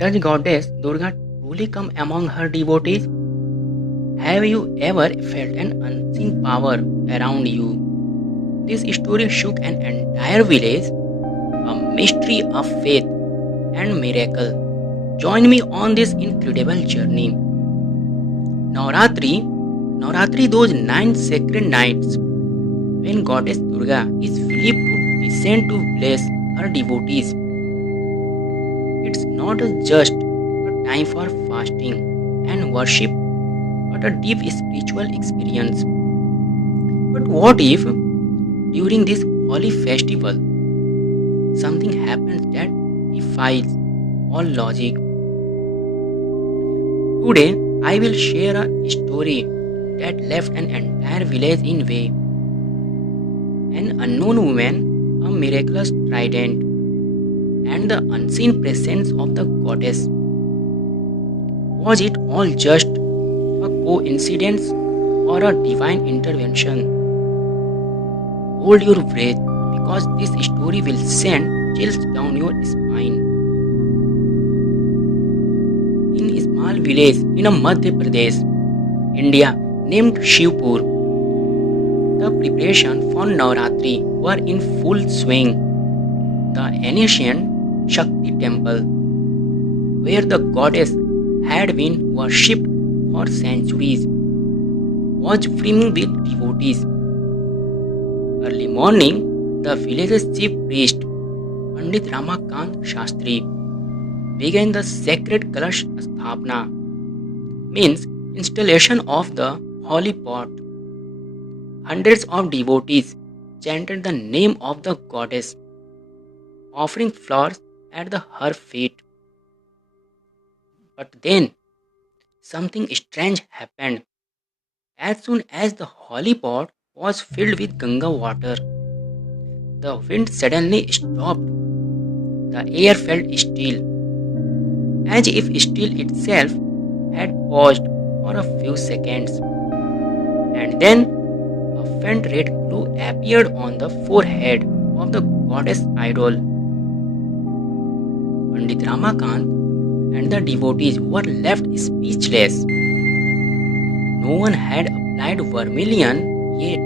Does goddess Durga truly come among her devotees? Have you ever felt an unseen power around you? This story shook an entire village, a mystery of faith and miracle. Join me on this incredible journey. Navratri, those 9 sacred nights when goddess Durga is believed to descend to bless her devotees. It's not just a time for fasting and worship, but a deep spiritual experience. But what if during this holy festival something happens that defies all logic? Today, I will share a story that left an entire village in way. An unknown woman, a miraculous trident, and the unseen presence of the goddess. Was it all just a coincidence or a divine intervention? Hold your breath because this story will send chills down your spine. In a small village in Madhya Pradesh, India, named Shivpur, the preparation for Navratri were in full swing. The ancient Shakti temple, where the goddess had been worshipped for centuries, was brimming with devotees. Early morning, the village's chief priest, Pandit Ramakant Shastri, began the sacred Kalash Sthapana, means installation of the holy pot. Hundreds of devotees chanted the name of the goddess, offering flowers at her feet. But then something strange happened. As soon as the holy pot was filled with Ganga water, the wind suddenly stopped. The air felt still, as if still itself had paused for a few seconds. And then a faint red glow appeared on the forehead of the goddess idol. Pandit Ramakant and the devotees were left speechless. No one had applied vermilion yet.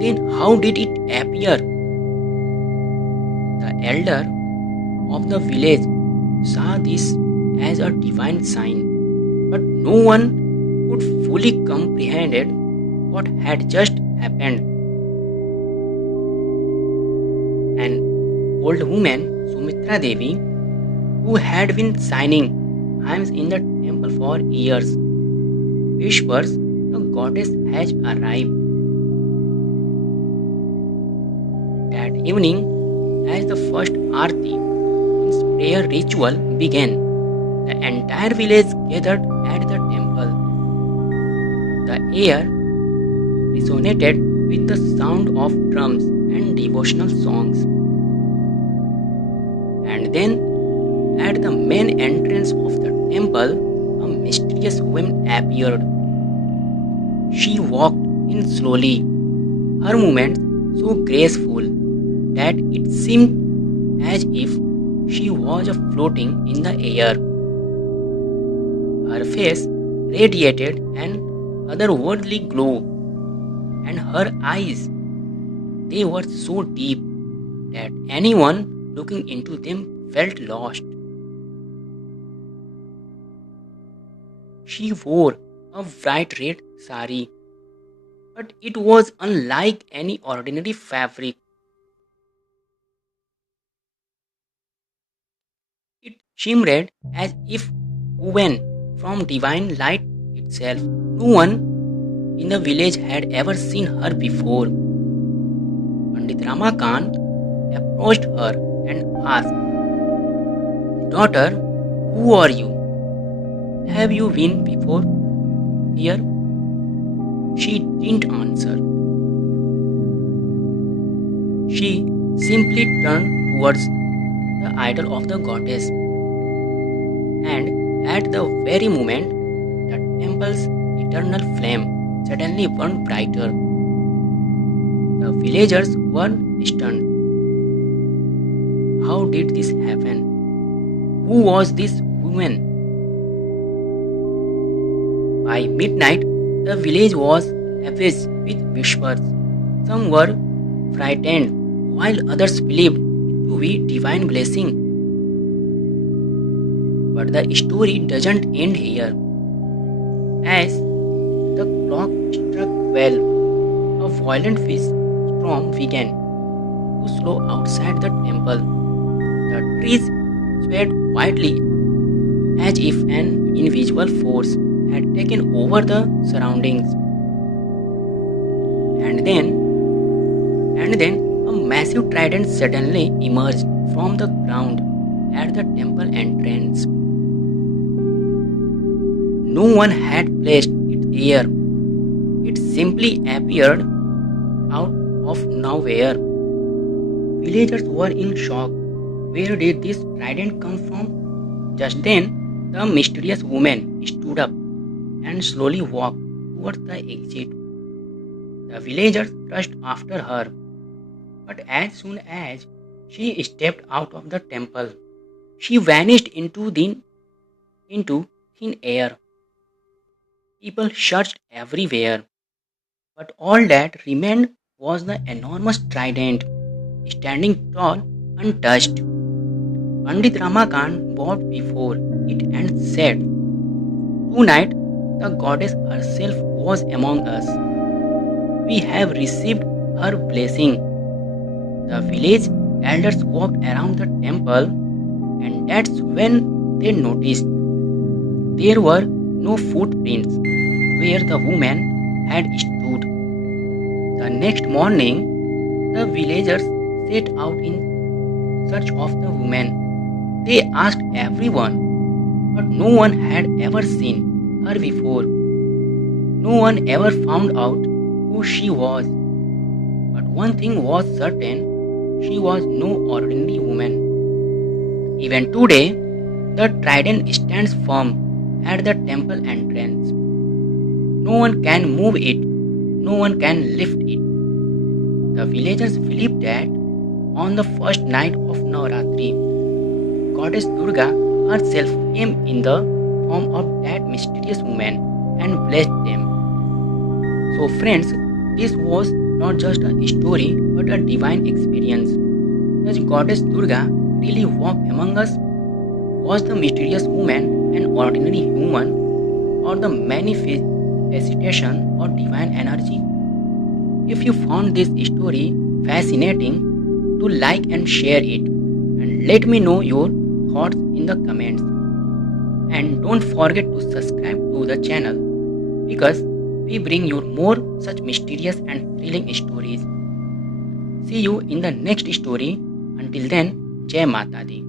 Then how did it appear? The elder of the village saw this as a divine sign, but no one could fully comprehend what had just happened. An old woman, Sumitra Devi, who had been signing hymns in the temple for years, whispers the goddess has arrived. That evening, as the first Aarti, means prayer ritual, began, the entire village gathered at the temple. The air resonated with the sound of drums and devotional songs. And then, at the main entrance of the temple, a mysterious woman appeared. She walked in slowly, her movements so graceful that it seemed as if she was floating in the air. Her face radiated an otherworldly glow, and her eyes, they were so deep that anyone looking into them felt lost. She wore a bright red sari, but it was unlike any ordinary fabric. It shimmered as if woven from divine light itself. No one in the village had ever seen her before. Pandit Ramakant approached her and asked, "Daughter, who are you? Have you been before here?" She didn't answer. She simply turned towards the idol of the goddess, and at the very moment, the temple's eternal flame suddenly burned brighter. The villagers were stunned. How did this happen? Who was this woman? By midnight, the village was awash with whispers. Some were frightened, while others believed it to be divine blessing. But the story doesn't end here. As the clock struck 12, a violent storm began to slow outside the temple. The trees swayed wildly as if an invisible force had taken over the surroundings. And then a massive trident suddenly emerged from the ground at the temple entrance. No one had placed it there. It simply appeared out of nowhere. Villagers were in shock. Where did this trident come from? Just then, the mysterious woman stood up and slowly walked towards the exit. The villagers rushed after her, but as soon as she stepped out of the temple, she vanished into thin air. People searched everywhere, but all that remained was the enormous trident, standing tall, untouched. Pandit Ramakant bowed before it and said, "Tonight, the goddess herself was among us. We have received her blessing." The village elders walked around the temple, and that's when they noticed there were no footprints where the woman had stood. The next morning, the villagers set out in search of the woman. They asked everyone, but no one had ever seen her before. No one ever found out who she was. But one thing was certain, she was no ordinary woman. Even today, the trident stands firm at the temple entrance. No one can move it, no one can lift it. The villagers believed that on the first night of Navratri, Goddess Durga herself came in the form of that mysterious woman and blessed them. So friends, this was not just a story but a divine experience. Does Goddess Durga really walk among us? Was the mysterious woman an ordinary human or the manifestation of divine energy? If you found this story fascinating, do like and share it and let me know your thoughts in the comments. And don't forget to subscribe to the channel because we bring you more such mysterious and thrilling stories. See you in the next story. Until then, Jai Mata Di.